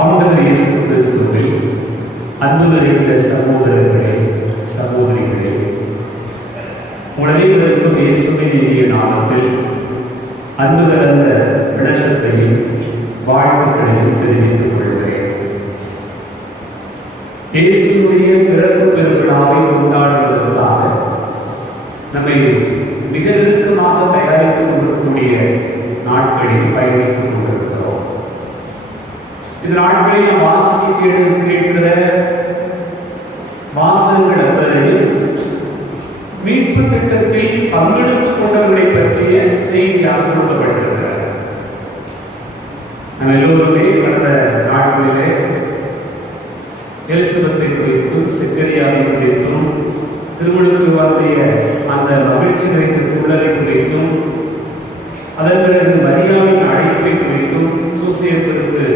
ஆண்டவர் இயேசு கிறிஸ்துவில் அன்பு நிறைந்த சகோதரர்களே, சகோதரிகளே, உலகிற்கும் இயேசுவின் இனிய நாமத்தில் அன்பு கலந்த விளக்கத்தையும் வாழ்த்துக்களையும் தெரிவித்துக் கொள்கிறேன். இயேசுவினுடைய பிறப்பு பெருவிழாவை கொண்டாடுவதற்காக நம்மை மிக நெருக்கமாக தயாரித்துக் கொள்ளக்கூடிய நாட்களில் பயணித்துக் கொண்டிருக்கிறோம். இந்த நாட்களில் நாம் வாசிக்க கேட்கிற வாசகங்கள் என்பதையும் மீட்பு திட்டத்தில் பங்கெடுத்துக் கொண்டவர்களை பற்றிய செய்தியாக கொடுக்கப்பட்டிருக்கிறார். நம்ம எல்லோருமே கடந்த நாட்களிலே எலிசபெத்தை குறித்தும் செக்கரியாவை குறித்தும் திருமணக்கு வார்த்தைய அந்த மகிழ்ச்சி நிறைந்த சூழலை குறித்தும் அதன் பிறகு மரியாவின் அழைப்பை குறித்தும் சூசியத்திற்கு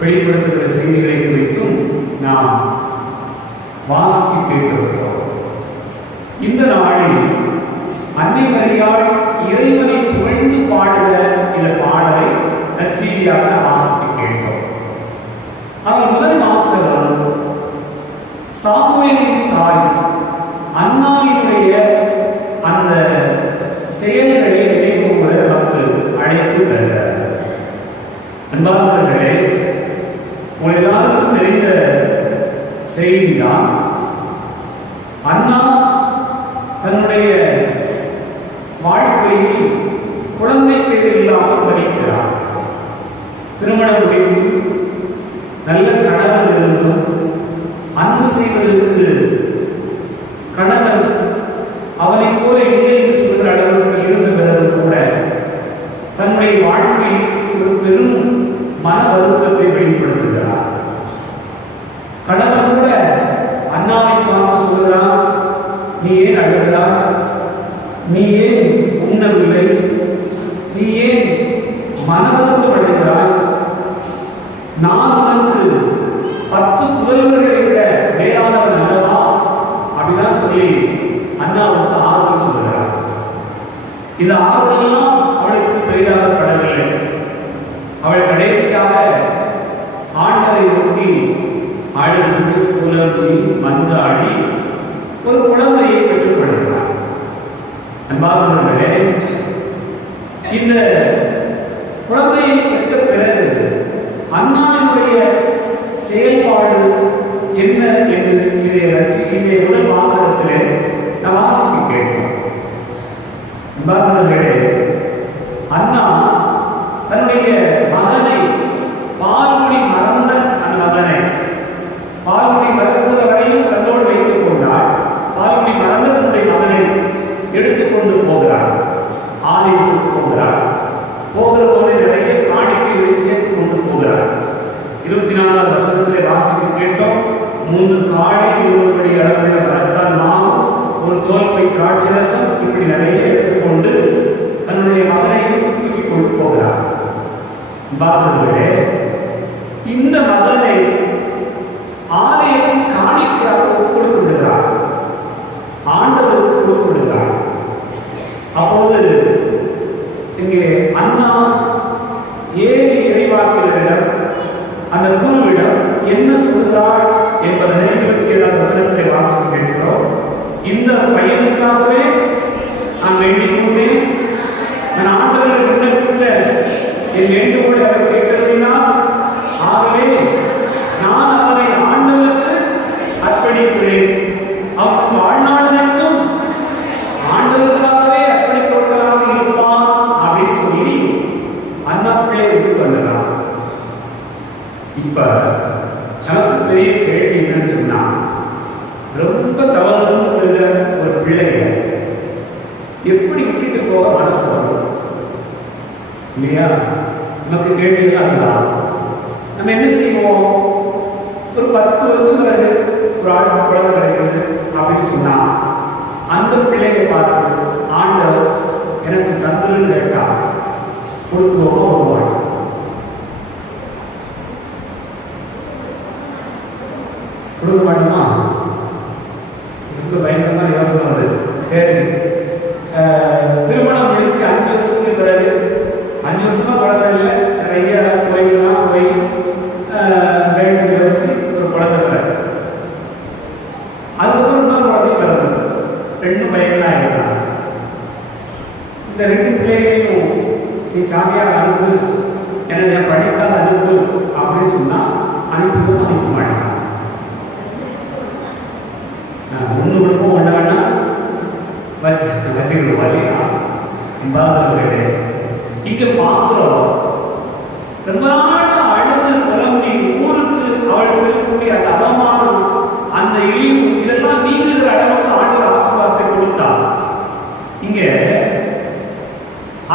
வெளிப்படுத்துகிற செய்திகளை குறித்தும் நாம் வாசிக்க கேட்டிருக்கிறோம். இந்த நாளில் அன்னை மரியாள் இறைவனை புகழ்ந்து பாடுகிற இந்த பாடலை நற்செய்தியாக வாசிக்க கேட்டோம். அதில் முதல் வாசகம் சாமுவேலின் தாய் அன்னாவினுடைய அந்த செயல்களை நினைவுகூர நமக்கு அழைப்பு தருகிறார். அன்பார்ந்தவர்களே, உங்கள் எல்லாருக்கும் தெரிந்த செய்திதான். அன்னா தன்னுடைய வாழ்க்கையில் குழந்தை பேர் இல்லாமல் மறிக்கிறார். திருமணம் முடிந்து நல்ல கணவன் இருந்தும் அன்பு செய்வதற்கு கணவன் அவனை போல இல்லை என்று சொல்கிற அளவுக்கு இருந்த பிறகு கூட தன்னுடைய வாழ்க்கையில் ஒரு பெரும் மன வருத்தத்தை வெளிப்படுத்துகிறார். கணவன் கூட அண்ணாவை பார்த்து சொல்கிறான், நீ ஏன் அழுகிறாய்? நீ ஏன் உண்ணவில்லை? நீ ஏன் மனவருத்தம் அடைகிறாய்? நான் உனக்கு 10 புதல்வர்களை விட மேலானவன் அல்லவா? அப்படின்னா சொல்லி அண்ணாவுக்கு ஆறுதல் சொல்கிறார். இந்த ஆறுதலாம் அவளுக்கு பெரிதாக படவில்லை. அவள் கடைசியாக ஆண்டவரை நோக்கி அழுது புலம்பி மன்றாடி ஒரு குழந்தையை பெற்றுக் கொள்கிறார். அன்பார்ந்தவர்களே, இந்த குழந்தையை பெற்ற பிறகு அண்ணாவினுடைய செயல்பாடு என்ன என்று இதை முதல் வாசகத்திலே நாம் வாசிக்க கேட்டோம். அன்பார்ந்தவர்களே, அண்ணா தன்னுடைய மகனை பால்குடி மறந்த அந்த மகனை பால்குடி மறந்த வரையும் தன்னோடு வைத்துக் கொண்டால் பால்குடி மறந்த தன்னுடைய மகனை எடுத்துக்கொண்டு போகிறார். ஆலயத்துக்கு போகிறார். போகிற போது நிறைய காணிக்கைகளை சேர்த்து கொண்டு போகிறார். 24வது வசனத்திலே வாசிக்க கேட்டோம். 3 காடை, 1 படி அளவுள்ள மரத்தால் மாவு, ஒரு தோல்பை திராட்சரசம், இப்படி நிறைய எடுத்துக்கொண்டு தன்னுடைய மகனையும் தூக்கி கொண்டு போகிறார். பாதர்களே, இந்த மகனை ஆலயத்தில் காணிக்கையாக கொடுத்து விடுகிறார். ஆண்டவருக்கு கொடுத்து விடுகிறார். அப்போது இங்கே அண்ணா ஏழு இறைவாக்கினரிடம் அந்த குருவிடம் என்ன சொல்கிறார் என்பதை 27வது வசனத்தை வாசிக்க கேட்கிறோம். இந்த பையனுக்காகவே நான் வேண்டிக் கொண்டேன். நான் ஆண்டவரை விண்ணப்பித்த என் வேண்டுகோளை அவர் கேட்டதினால், ஆகவே நான் அவரை ஆண்டவருக்கு அர்ப்பணிக்கிறேன். அவன் வாழ்நாளிற்கும் ஆண்டவருக்காகவே அர்ப்பணிக்கப்பட்டவராக இருப்பான் அப்படின்னு சொல்லி அண்ணா பிள்ளை விட்டு கொண்டார். இப்ப நமக்கு பெரிய கேள்வி என்னன்னு சொன்னா, ரொம்ப தவறு பெறுகிற ஒரு பிள்ளைய எப்படி விட்டுட்டு போக மனசு வரும் இல்லையா? நமக்கு கேள்வியெல்லாம் தான். நம்ம என்ன செய்வோம்? ஒரு 10 வருஷம் பிறகு ஒரு ஆளுக்கு குழந்தை கிடைக்கிறது அப்படின்னு சொன்னா அந்த பிள்ளையை பார்த்து ஆண்டவர் எனக்கு தந்துருன்னு கேட்டா கொடுத்துவோமா வருவாங்க? கொடுக்க மாட்டோமா? ரொம்ப பயங்கரமான யோசனை வருது. சரி, திருமணம் முடிச்சு 5 வருஷத்துக்கு பிறகு 5 வருஷமா குழந்தை இல்லை, நிறைய கோயிலாம் போய் நீ சாமியார் அனுப்பு, என்ன படிக்காத அனுப்பு அப்படின்னு சொன்னா அனுப்பிவும் அனுப்ப மாட்டான். ஒன்று கொடுப்போம் ஒன்று வேணா வச்சுக்கணும் இல்லையா? இம்பாதவர்களே, இங்க பார்க்கிறோம் ரொம்ப நாள் அழுது புலம்பி ஊருக்கு அவளுக்கு இருக்கக்கூடிய அந்த அவமானம், அந்த இழிவு, இதெல்லாம் நீங்குகிற அளவுக்கு ஆண்டவர் ஆசீர்வாதத்தை கொடுத்தார். இங்க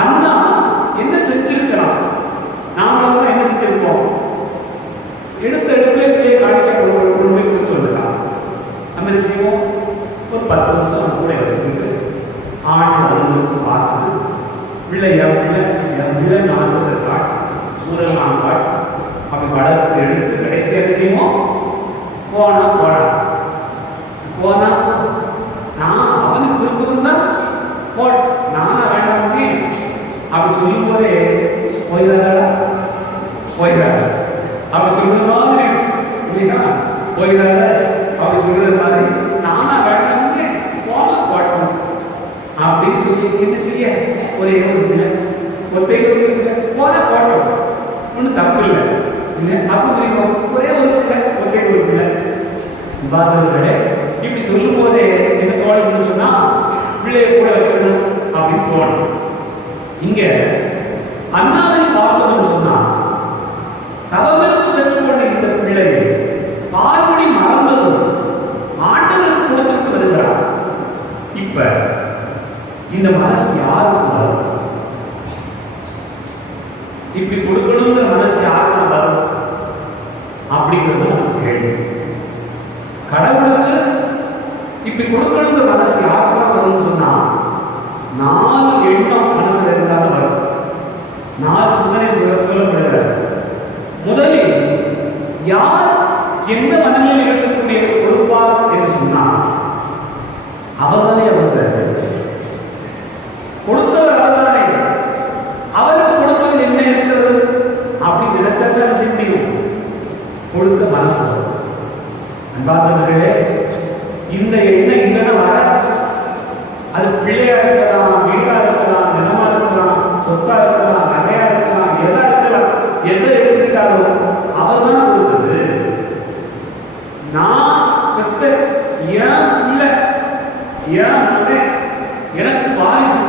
அண்ணா என்ன செஞ்சிருக்கிறான்? நாம என்ன செஞ்சிருப்போம்? எடுத்த இடத்துல பிள்ளையை காணிக்க கொடுத்து வந்துட்டான். நம்ம என்ன செய்வோம்? ஒரு 10 வருஷம் கூட வச்சுக்கிட்டு ஆண்டு அனுபவிச்சு பார்த்துட்டு பிள்ளை என் பிள்ளை 4 காட் முதல் 4 காட் அப்படி வளர்த்து எடுத்து கடைசியாக செய்வோம். போனா நான் அவனுக்கு விருப்பம் தான் போட், நானா வேண்டாம் அப்படி சொல்லும் போதே போயிடாதா அப்படி சொல்றது மாதிரி இல்லையா? போயிடாத அப்படி சொல்றது மாதிரி நானா வேண்டாம் போனா போட்டோம் அப்படின்னு சொல்லி என்ன செய்ய? ஒரே ஒரு பிள்ளை ஒத்தை போனா போட்டோம், ஒன்றும் தப்பு இல்லை அப்படி சொல்லிப்போம். ஒரே ஒரு பிள்ளை ஒத்தை ஒரு பிள்ளை. பாதவர்களே, இப்படி சொல்லும் போதே என்ன தோணுதுன்னு சொன்னா பிள்ளைய கூட வச்சுக்கணும் அப்படின்னு தோணும். இங்க அண்ணாவை பார்த்தோம்னு சொன்னா தவமிருந்து பெற்றுக்கொண்ட இந்த பிள்ளையை பால்குடி மறந்ததும் ஆண்டவருக்கு கொடுத்துட்டு வருகிறார். இப்ப இந்த மனசு யாருக்கு வரும்? இப்படி கொடுக்கணுங்கிற மனசு யாருக்கு வரும் அப்படிங்கிறது நமக்கு கேள்வி. கடவுளுக்கு இப்படி கொடுக்கணுங்கிற மனசு யாருக்கெல்லாம் வரும்னு சொன்னா 4 எண்ணம் மனசுல இருந்தாலும் வரும். 4 சிந்தனை சொல்லப்படுகிறது. முதலில் யார் எந்த மனநிலையில் இருக்கக்கூடிய கொடுப்பார் என்று சொன்னால் அவர்தானே கொடுத்தவர் அவர்தானே. அவருக்கு கொடுப்பதில் என்ன இருக்கிறது அப்படின்னு நினைச்சாக்க என்ன செய்ய முடியும்? கொடுக்க மனசு. அன்பார்ந்தவர்களே, இந்த எண்ணம் இல்லைன்னா வர அது பிள்ளையா இருக்கலாம், வீடா இருக்கலாம், நிலமா இருக்கலாம், சொத்தா இருக்கலாம், நகையா இருக்கலாம், எதா இருக்கலாம், எதை எடுத்துக்கிட்டாலும் அவர்தான் கொடுத்தது. நான் பெத்த ஏன் பிள்ளை, ஏன் மகன், எனக்கு வாரிசு,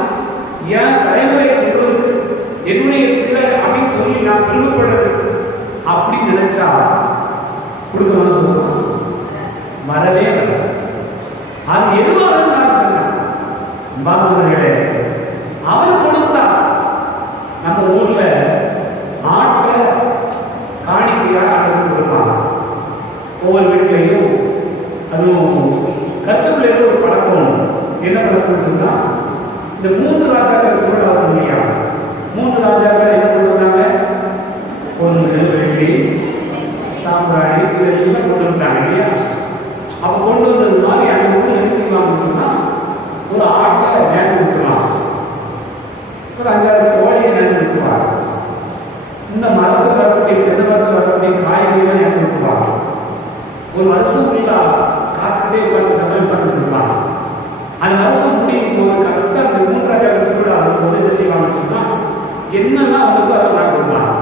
ஏன் தலைமுறையை சொல்றதுக்கு என்னுடைய பிள்ளை அப்படின்னு சொல்லி நான் பெருமைப்படுறதுக்கு அப்படின்னு நினைச்சா கொடுக்க மனசு வரவே வர. அது எதுவாக நான் சொன்னேன் பாபுகளே, அவர் கொடுத்தா நம்ம ஊர்ல ஆட்டை காணிக்கையா ஆட்டு கொடுப்பாங்க. ஒவ்வொரு வீட்லையும் அதுவும் கருத்துக்குள்ள ஒரு பழக்கம். என்ன பழக்கம் சொன்னா, இந்த 3 ராஜாக்கள் கூட அவர் முடியாது. 3 ராஜாக்கள் என்ன கொண்டு வந்தாங்க? பொண்ணு, வெள்ளி, சாம்பிராணி இதெல்லாம் கொண்டு வந்தாங்க இல்லையா? அப்ப கொண்டு வந்தது மாதிரி அந்த ஊர்ல என்ன செய்வாங்கன்னு சொன்னா, ஒரு ஆட்டை நேரம் விட்டுருவாங்க, ஒரு 5-6 கோழியை நேரம் விட்டுருவாங்க, இந்த மரத்தில் வரக்கூடிய தென்னை மரத்தில் வரக்கூடிய காய்கறிகள் நேரம் விட்டுருவாங்க. ஒரு வருஷம் ஃபுல்லா காத்துட்டே உட்காந்து டபுள் பண்ணிட்டுருவாங்க. அந்த வருஷம் முடியும் போது கரெக்டாக அந்த 3 ராஜாக்கள் கூட வரும்போது என்ன செய்வாங்கன்னு சொன்னா, என்னெல்லாம் அவங்களுக்கு அதை நான் கொடுப்பாங்க.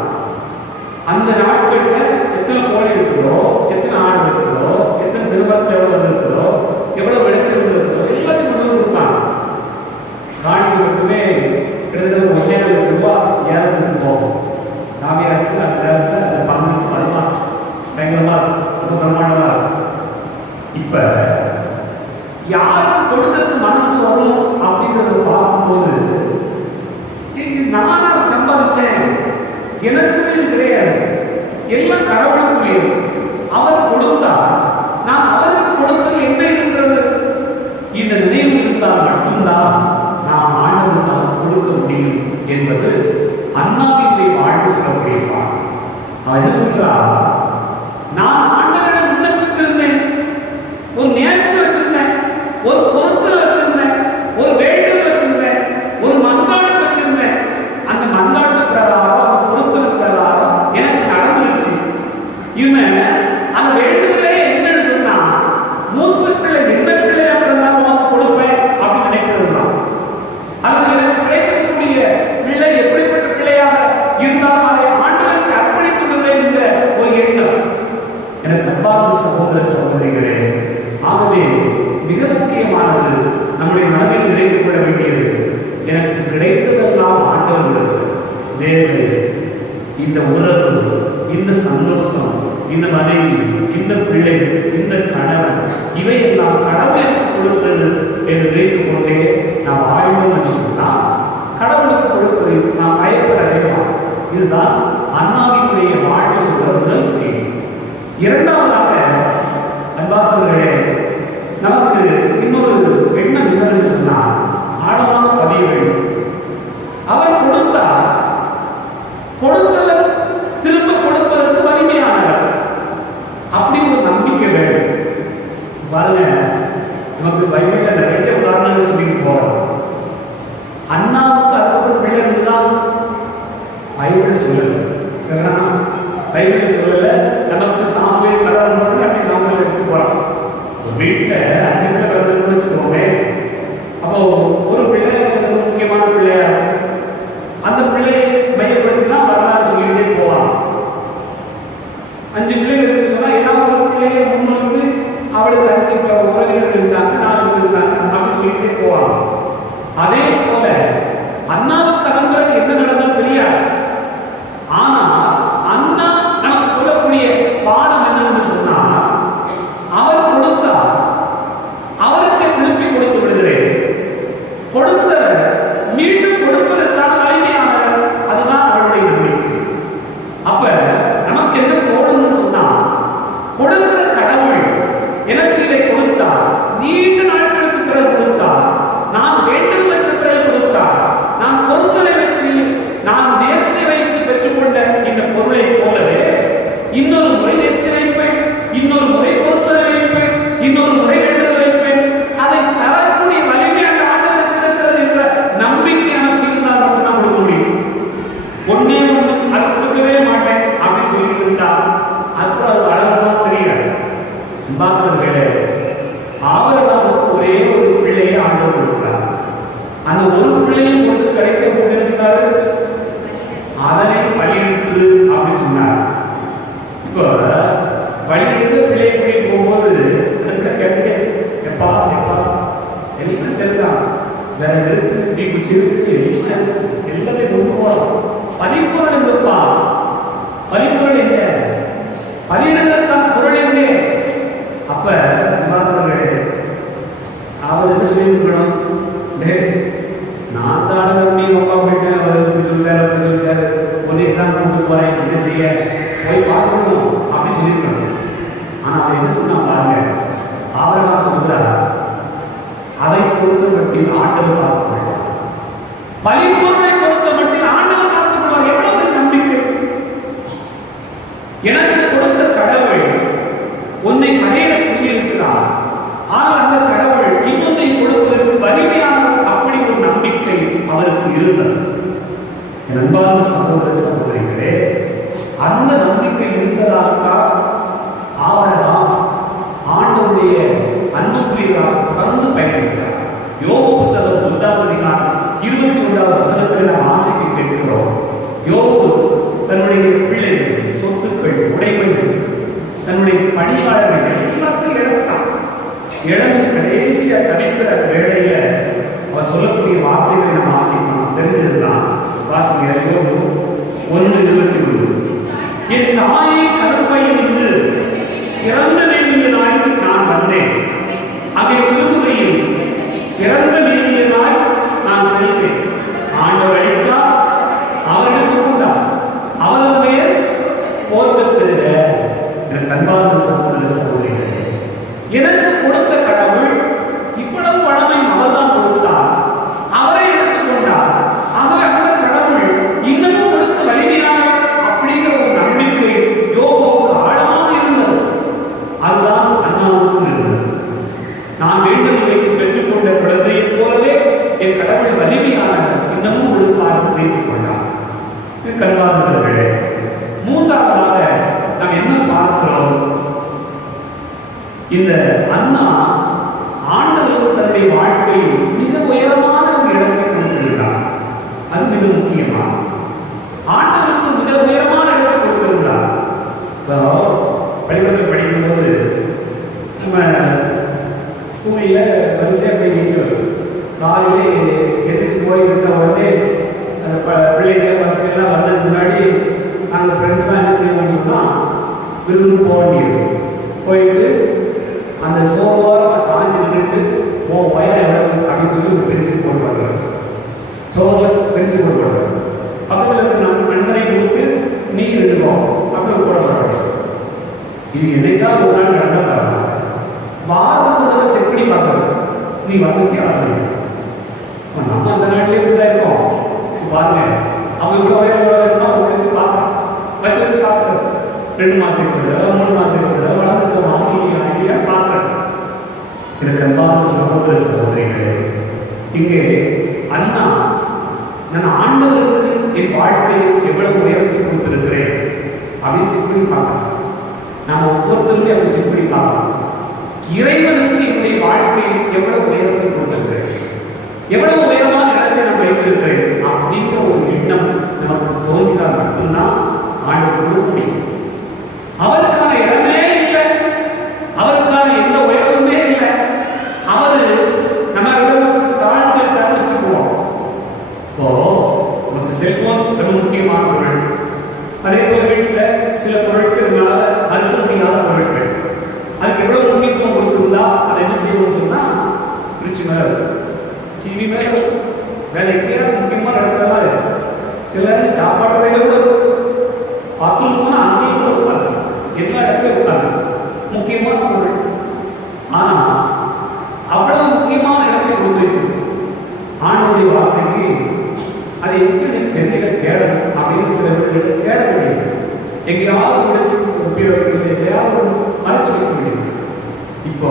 அந்த நாட்களில் எத்தனை கோழி இருக்குதோ, எத்தனை ஆடு இருக்குதோ, எத்தனை திருமணத்தில் எவ்வளோ வந்துருக்குதோ, எவ்வளோ விளைச்சல் இருக்குதோ எல்லாத்தையும் கொண்டு வந்து கொடுப்பாங்க. காணிக்கு மட்டுமே கிட்டத்தட்ட 1,000 லட்சம் ரூபாய் ஏலத்துக்கு போகும். சாமியாருக்கு அந்த நேரத்தில் அந்த பங்குக்கு வருமா பயங்கரமா இருக்கும், பிரமாண்டமா இருக்கும். இப்ப யாருக்கு கொடுக்கறதுக்கு மனசு வரும் அப்படிங்கிறத பார்க்கும்போது, நானா சம்பாதிச்சேன், எனக்குமே இது கிடையாது, எல்லாம் கடவுளுக்குமே. அவர் கொடுத்தா நான் அவருக்கு கொடுத்தது என்ன இருக்கிறது? இந்த நினைவு இருந்தால் மட்டும்தான் நாம் ஆண்டவருக்காக கொடுக்க முடியும் என்பது அண்ணாவினுடைய வாழ்வு சொல்லக்கூடிய வாழ்வு. அவன் என்ன சொல்றார்? நான் ஆண்டவரிடம் விண்ணப்பித்திருந்தேன், ஒரு நேர்ச்சி வச்சிருந்தேன், ஒரு பொருத்தல் வச்சிருந்தேன், ஒரு வேண்டுதல் வச்சிருந்தேன், ஒரு மன்றாட்டு வச்சிருந்தேன். அந்த மன்றாட்டு பிரகாரம், அந்த பொருத்தல் பிரகாரம் எனக்கு நடந்துருச்சு. இவன் அந்த வேண்டுதலே என்னன்னு சொன்னா, மூத்த பிள்ளை என்ன பிள்ளை அப்படின்னா உனக்கு கொடுப்பேன் அப்படின்னு நினைக்கிறது தான். அல்லது எனக்கு கிடைக்கக்கூடிய பிள்ளை எப்படிப்பட்ட பார்த்து நம்முடைய மனதில் நினைத்துக் கொள்ள வேண்டியது, எனக்கு கிடைத்ததெல்லாம் ஆண்டவர்களுக்கு. வேலை, இந்த உறவு, இந்த சந்தோஷம், இந்த மனைவி, இந்த பிள்ளைகள், இந்த கணவன், இவையெல்லாம் கடவுள் எனக்கு கொடுத்தது என்று நினைத்துக் கொண்டே நாம் வாழ்வோம் என்று சொன்னால் கடவுளுக்கு கொடுப்பதை நாம் பயப்பட வேண்டாம். இதுதான் அண்ணாவினுடைய வாழ்வு சொல்ற முதல் செய்தி. இரண்டாவதாக அன்பார்ந்தவர்களே, நமக்கு இன்னொரு எண்ணம் என்னவென்று சொன்னால் ஆழமாக பதிய வேண்டும். அவர் கொடுத்தார், கொடுத்தவர் திரும்ப கொடுப்பதற்கு வலிமையானவர், அப்படி ஒரு நம்பிக்கை வேண்டும். பாருங்க, நமக்கு பைபிள்ல நிறைய உதாரணங்கள் சொல்லிட்டு போறோம். அண்ணாவுக்கு அதுக்கப்புறம் பிள்ளை இருந்துதான் பைபிள் சொல்லல, சரிதானா? பைபிள் சொல்லல. நமக்கு சாமுவேல் கதை வந்தோடனே அப்படி சாமுவேல் எடுத்து போறோம். ஒரு வீட்டுல 5 பிள்ளை பிறந்ததுன்னு வச்சுக்கோமே, அப்போ ஒரு பிள்ளை ரொம்ப முக்கியமான பிள்ளையா, அந்த பிள்ளையை மையப்படுத்தி தான் வரலாறு சொல்லிட்டே போவாங்க. 5 பிள்ளைகள் இருக்கு சொன்னா ஏதாவது ஒரு பிள்ளையை முன்னுக்கு அவளுக்கு 5 உறவினர்கள் இருந்தாங்க, 4 இருந்தாங்க அப்படின்னு சொல்லிட்டே போவாங்க. அதே போல அண்ணாவுக்கு அதன் பிறகு என்ன நடந்தது தெரியாது. ஆனா அண்ணா நமக்கு சொல்லக்கூடிய பாடம் என்னன்னு சொன்னா, அவர் கொடுத்தார், அவருக்கு திருப்பி கொடுத்து விடுகிறேன், கொடுத்த மீண்டும் கொடுப்பதற்கான வலிமையானவர். அதுதான் அவருடைய நம்பிக்கை. அப்ப நமக்கு என்ன தோணும்னு சொன்னா, கொடுக்கிற கடவுள் எனக்கு இதை கொடுத்தார், நீண்ட நாட்களுக்கு பிறகு கொடுத்தார், நான் வேண்டது வச்ச பிறகு கொடுத்தார், நான் பொருட்களை வச்சு நான் நேர்ச்சி வைத்து பெற்றுக்கொண்ட இந்த பொருளை போலவே இன்னொரு முறை நேர்ச்சி வைப்பேன், இன்னொரு முறை பொருட்களை வைப்பேன், இன்னொரு முறை வேண்டுதல் வைப்பேன். அதை தரக்கூடிய வலிமை அந்த ஆண்டவருக்கு இருக்கிறது என்ற நம்பிக்கை எனக்கு இருந்தால் மட்டும்தான் கொடுக்க முடியும். ஒன்னே ஒன்று அதை கொடுக்கவே மாட்டேன் அப்படின்னு சொல்லிட்டு இருந்தா அப்புறம் அது அளவுலாம் தெரியாது. பார்க்கிறவர்களே, ஆபிரகாமுக்கு ஒரே ஒரு பிள்ளையை ஆண்டவர் கொடுத்தார். அந்த ஒரு பிள்ளையும் கொடுத்து கடைசியை என்ன சொன்னாரு? அதனை பலியிட்டு அப்படின்னு சொன்னார். இப்போ பலியிட்டு பிள்ளையை கூட்டிட்டு போகும்போது அந்த பிள்ளை கேட்டு, எப்பா எப்பா எல்லாம் சரிதான், வேற இருக்கு, நீ குச்சி இருக்கு, எல்லாமே கொண்டு போறோம், பலிப்பொருள் எங்கப்பா, பலிப்பொருள் எங்க, பலியிடுவதற்கான பொருள் எங்க? அப்ப பார்க்கிறவர்களே, அவர் என்ன சொல்லியிருக்கணும்? நான் தானே நம்பி அப்பா போயிட்டு அவர் சொல்லிட்டாரு, ஒன்னே தான் கொண்டு போறேன், என்ன செய்ய போய் பார்க்கணும் அப்படின்னு சொல்லியிருக்கணும். ஆனா அவர் என்ன சொன்னா பாருங்க, ஆபிரகாம் சொல்றார், அதை பொறுத்த மட்டில் ஆண்டவர் பார்த்துக் கொள்வார், பலிப்பொருளை பொறுத்த மட்டில் ஆண்டவர் பார்த்துக் கொள்வார். எவ்வளவு நம்பிக்கை! எனக்கு கொடுத்த கடவுள் உன்னை பகையிட சொல்லி இருக்கிறார், ஆனால் அந்த கடவுள் இன்னொன்றை கொடுப்பதற்கு வலிமையானவர். அப்படி ஒரு நம்பிக்கை அவருக்கு இருந்தது. என் அன்பார்ந்த சகோதர சகோதரிகளே, அந்த நம்பிக்கை இருந்ததால்தான் ஆபிரகாம் ஆண்டவருடைய அன்புக்குரியவராக தொடர்ந்து பயணிக்கிறார். யோபு புத்தகம் 1ஆம் அதிகாரம் 21ஆவது வசனத்தில் நாம் ஆசைக்கு கேட்கிறோம். யோபு தன்னுடைய பிள்ளைகள், சொத்துக்கள், உடைமைகள், தன்னுடைய பணியாளர்கள் எல்லாத்தையும் இழந்துட்டான். இழந்து கடைசியா தவிக்கிற அந்த வேளையில அவர் சொல்லக்கூடிய வார்த்தைகளை நம்ம ஆசைக்கணும். தெரிஞ்சதுதான். வாசிங்க, யோபு 1:21. என் தாயின் கருப்பையில் இருந்து பிறந்த மேனியனாய் நான் வந்தேன், அதை திருமுறையில் பிறந்த மேனியனாய் நான் செய்தேன். ஆண்டவர் அளித்தார், அவர்களுக்கு உண்டார், அவரது பெயர் போற்றப் பெறுக. என் அன்பார்ந்த சகோதர சகோதரிகளே, எனக்கு கொடுத்த கடவுள் இவ்வளவு வளமை அவர்தான் கொடுத்தார், அவரை எடுத்துக் கொண்டார். ஆகவே அந்த கடவுள் இன்னமும் கொடுத்த வலிமையானவர் அப்படிங்கிற ஒரு நம்பிக்கை யோபுவுக்கு ஆழமாக இருந்தது. அதுதான் அண்ணாவுக்கும் இருந்தது. நான் வேண்டுதல் வைத்து பெற்றுக்கொண்ட குழந்தையை போலவே என் கடவுள் வலிமையானவர், இன்னமும் கொடுப்பார் என்று நினைத்துக் கொண்டார். கண்பார்ந்தவர்களே, மூன்றாவதாக நாம் என்ன பார்க்கிறோம்? இந்த அண்ணா ஆண்டவருக்கு தன்னுடைய வாழ்க்கையில் மிக உயரமான ஒரு இடத்தை கொடுத்திருந்தார். அது மிக முக்கியமான ஆண்டவருக்கு மிக உயரமான இடத்தை கொடுத்திருந்தார். பள்ளிக்கூடத்தில் படிக்கும்போது நம்ம ஸ்கூலில் வரிசையாக போய் அப்படின்னு சொல்லி ஒரு பென்சில் போடுவாங்க. சோறில் பென்சில் போடுவாங்க. பக்கத்தில் இருக்க நம்ம நண்பரை கொடுத்து நீ எழுதுவோம் அப்படின்னு போடப்படுறாங்க. இது என்னைக்காவது ஒரு நாள் நடந்தால் பரவாயில்ல. வாரத்துக்கு செக் பண்ணி பார்க்கறது நீ வந்துக்கே ஆகலையா. நம்ம அந்த நாட்டிலே இப்படிதான் இருக்கோம். பாருங்க அவங்க இவ்வளோ வச்சு வச்சு பார்க்கறது 2 மாசத்துக்கு 3 மாசத்துக்கு வளர்ந்துருக்க மாதிரி பார்க்கறது. எனக்கு அன்பார்ந்த சகோதர சகோதரிகளே, இங்கே அண்ணா நான் ஆண்டவருக்கு என் வாழ்க்கையை எவ்வளவு உயர்த்தி கொடுத்திருக்கிறேன் அப்படின்னு செக் பண்ணி பார்க்கலாம். நாம் ஒவ்வொருத்தருமே அப்படி செக் பண்ணி பார்க்கலாம். இறைவனுக்கு என்னுடைய வாழ்க்கையை எவ்வளவு உயர்த்தி கொடுத்திருக்கிறேன், எவ்வளவு உயரமான இடத்தை நான் வைத்திருக்கிறேன் அப்படிங்கிற ஒரு எண்ணம் நமக்கு தோன்றினால் மட்டும்தான் ஆண்டவர் கொடுக்க முடியும். அவருக்கான இடமே இல்லை, அவருக்கான எந்த உயரமுமே இல்லை. அவரு நம்ம தாழ்ந்து தரவச்சுக்குவோம். இப்போ நமக்கு செல்போன் ரொம்ப முக்கியமான பொருள். அதே போல வீட்டில் சில பொருட்கள் மறுக்க முடியாத பொருட்கள். அதுக்கு எவ்வளவு முக்கியத்துவம் கொடுத்திருந்தா அதை என்ன செய்வோம் சொன்னா ஃப்ரிட்ஜ் மேல டிவி மேல வேலை எப்படியாவது முக்கியமா நடக்கிறதா இருக்கும். சில நேரம் சாப்பாட்டு வேலை கூட பாத்ரூம் போனா அங்கேயும் கூட உட்காந்து எல்லா இடத்துலயும் உட்காந்து முக்கியமான பொருள். ஆனா அவ்வளவு முக்கியமான இடத்தை கொடுத்துருக்கும் ஆண்டவருடைய வார்த்தைக்கு அதை எப்படி தெரியல தேடணும் அப்படின்னு சில பேருக்கு தேட முடியும். எங்கேயாவது உடைச்சு எங்கேயாவது மறைச்சு வைக்க முடியும். இப்போ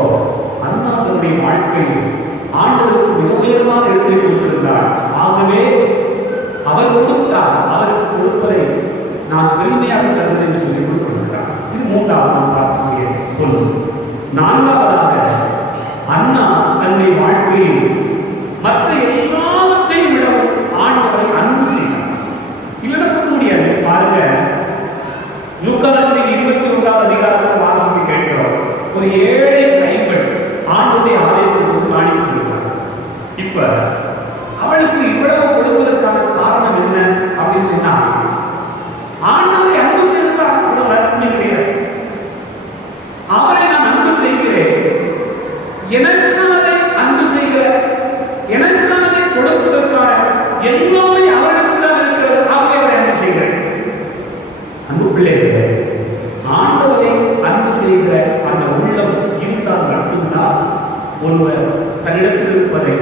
அண்ணா தன்னுடைய வாழ்க்கையில் ஆண்டவருக்கு மிக உயர்வான இடத்தை கொடுத்திருந்தார். ஆகவே அவர் கொடுத்தார், அவருக்கு கொடுப்பதை நான் பெருமையாக கருதுகிறேன் என்று சொல்லிக் கொடுக்கிறார். இது 3வது நாம் பார்க்கக்கூடிய ஒன்று. 4வதாக அண்ணா தன்னுடைய வாழ்க்கையில் மற்ற எல்லாவற்றையும் விட ஆண்டவரை அன்பு செய்தார். இல்லைன்னா கொடுக்க முடியாது. பாருங்க, லூக்கா 21வது அதிகாரத்தில் வாசிக்க கேட்கிறோம். ஒரு ஏழை கைம்பெண் ஆண்டவருடைய ஆலயத்திற்கு காணிக்க கொடுத்தார். இப்ப அவளுக்கு இவ்வளவு கொடுப்பதற்கான காரணம் என்ன அப்படின்னு சொன்னா ஆண்டவரை அன்பு செய்வதற்காக கிடையாது. அவரை நான் அன்பு செய்கிறேன், எனக்கானதை அன்பு செய்கிறேன், எனக்கானதை கொடுப்பதற்கான எல்லாமே அவர்களுக்கு தான் இருக்கிறது. ஆகவே அவரை அன்பு செய்கிறேன். அன்பு பிள்ளைகளே, ஆண்டவரை அன்பு செய்கிற அந்த உள்ளம் இருந்தால் மட்டும்தான் ஒருவர் தன்னிடத்தில் இருப்பதை,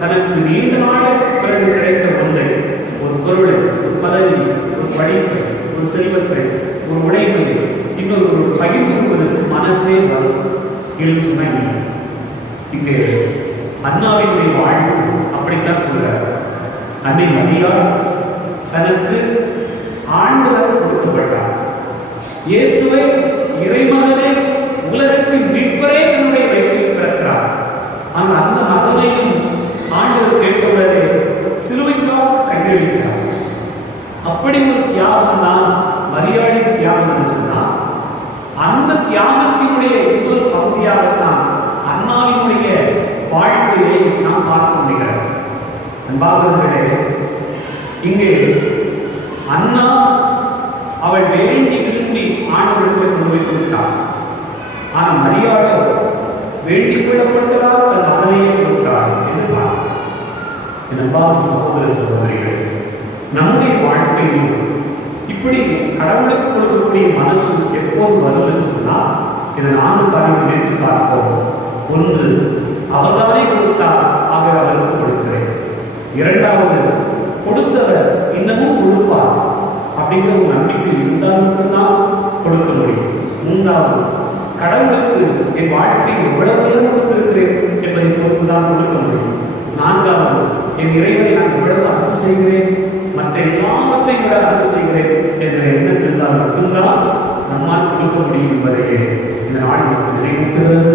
தனக்கு நீண்ட நாளுக்கு பிறகு கிடைத்த ஒன்றை, ஒரு பொருளை, ஒரு பதவி, ஒரு படிப்பை, ஒரு செல்வத்தை, ஒரு உடைமையை இன்னொரு பகிர்ந்து கொள்வதற்கு மனசே வரும். சொன்ன இங்கே அண்ணாவினுடைய வாழ்வு அப்படித்தான் சொல்றார். அன்னை மரியாள் தனக்கு ஆண்டவர் கொடுக்கப்பட்டார். இயேசுவை இறைமகனை உலகத்தின் மீட்பரே தன்னுடைய வயிற்றில் பிறக்கிறார். ஆனால் அந்த மகனையும் ஆண்டவர் கேட்டவுடனே சிலுவை சாவுக்கு கையளிக்கிறார். அப்படி ஒரு தியாகம் தான் மரியாளின் தியாகம் என்று சொன்னார். அந்த தியாகத்தினுடைய இன்னொரு பகுதியாகத்தான் அண்ணாவினுடைய வாழ்க்கையை நாம் பார்க்க முடிகிறது. அன்பார்ந்தவர்களே, இங்கே அண்ணா அவள் வேண்டி விரும்பி ஆண்டவர்களுக்கு கொண்டு போய் கொடுத்தார். ஆனால் மரியாதை வேண்டிக் கொள்ளப்பட்டதால் தன் மகனையே கொடுத்தார் என்று பார்த்தார். என் அன்பார்ந்த சகோதர சகோதரிகளே, நம்முடைய வாழ்க்கையில் இப்படி கடவுளுக்கு கொடுக்கக்கூடிய மனசு எப்போது வருதுன்னு சொன்னால் இதை 4 காரியங்கள் நினைத்து பார்ப்போம். 1, அவர்தானே கொடுத்தார், ஆகவே அவருக்கு கொடுக்கிறேன். 2வது, கொடுத்தவர் இன்னமும் கொடுப்பார் அப்படிங்கிற ஒரு நம்பிக்கை இருந்தால் மட்டும்தான் கொடுக்க முடியும். 3வது, கடவுளுக்கு என் வாழ்க்கை எவ்வளவு உயர்வு கொடுத்திருக்கிறேன் என்பதை பொறுத்துதான் கொடுக்க முடியும். 4வது, என் இறைவனை நான் எவ்வளவு அன்பு செய்கிறேன், மற்ற எல்லாவற்றையும் விட அன்பு செய்கிறேன் என்ற எண்ணம் இருந்தால் மட்டும்தான் நம்மால் கொடுக்க முடியும் என்பதையே இந்த நாள் நினைவுறுத்துகிறது.